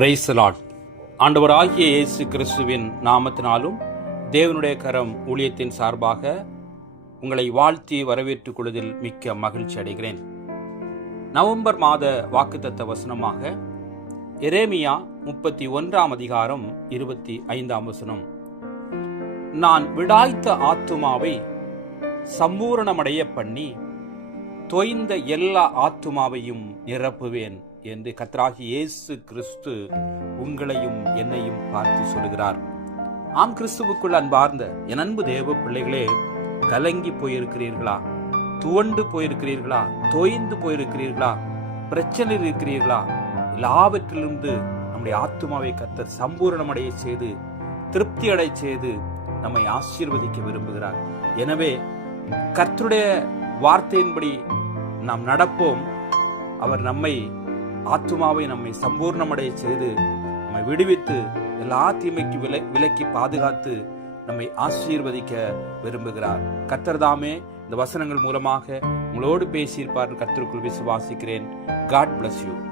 Praise the Lord. ஆண்டவராகிய இயேசு கிறிஸ்துவின் நாமத்தினாலும் தேவனுடைய கரம் ஊழியத்தின் சார்பாக உங்களை வாழ்த்தி வரவேற்றுக் கொள்வதில் மிக்க மகிழ்ச்சி அடைகிறேன். நவம்பர் மாத வாக்குத்தத்த வசனமாக எரேமியா 31 அதிகாரம் 25 வசனம். நான் விடாய்த்த ஆத்துமாவை சம்பூரணமடைய பண்ணி தொய்ந்த எல்லா ஆத்துமாவையும் நிரப்புவேன் என்று கர்த்தராகிய இயேசு கிறிஸ்து உங்களையும் என்னையும் பார்த்து சொல்கிறார். ஆம், கிறிஸ்துவுக்குள் அன்பார்ந்த என் அன்பு தேவ பிள்ளைகளே, கலங்கி போயிருக்கிறீர்களா? துவண்டு போயிருக்கிறீர்களா? தொய்ந்து போயிருக்கிறீர்களா? பிரச்சனையில் இருக்கிறீர்களா? எல்லாவற்றிலிருந்து நம்முடைய ஆத்துமாவை கர்த்தர் சம்பூரணமடைய செய்து திருப்தி அடைய செய்து நம்மை ஆசீர்வதிக்க விரும்புகிறார். எனவே கர்த்தருடைய வார்த்தையின்படி நாம் நடப்போம். அவர் ஆத்துமாவை நம்மை சம்பூர்ணமடைய செய்து நம்மை விடுவித்து எல்லா தீமைக்கு விலக்கி பாதுகாத்து நம்மை ஆசீர்வதிக்க விரும்புகிறார். கர்த்தர் தாமே இந்த வசனங்கள் மூலமாக உங்களோடு பேசியிருப்பார். கர்த்தருக்குள் விசுவாசிக்கிறேன். God bless you.